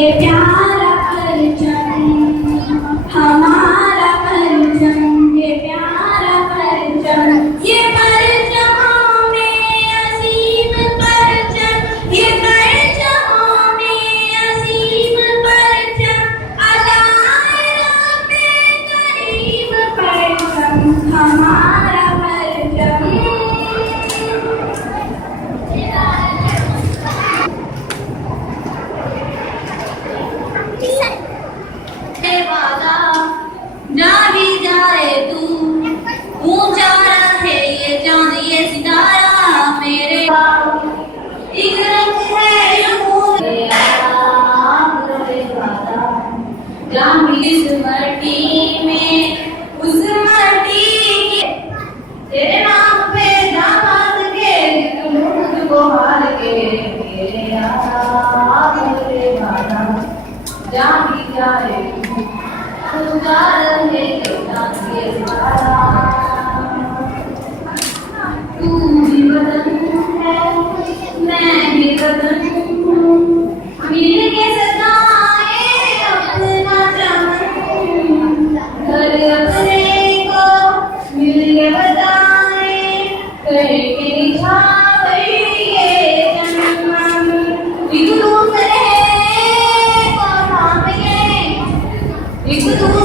ये प्यारा परचम हमारा परचम, ये प्यारा परचम, ये परचमों में असीम परचम, ये परचमों में असीम परचम, अलाए रब्बे करीम परचम हमारा परचम। जा भी जाए तू ऊंचा रहे ये चांद ये सितारा मेरे एक रंग है इस मट्टी में उस मट्टी के तेरे नाम पे दामाद के तुझको हार के मेरे वादा जा भी जाए तू भी बदन है मैं भी बदन हूँ, मिल के सताए अपना चमन, घर अपने को मिल के बताए करके निछावर ये जन्म, एक दूसरे को थाम के एक दूसरे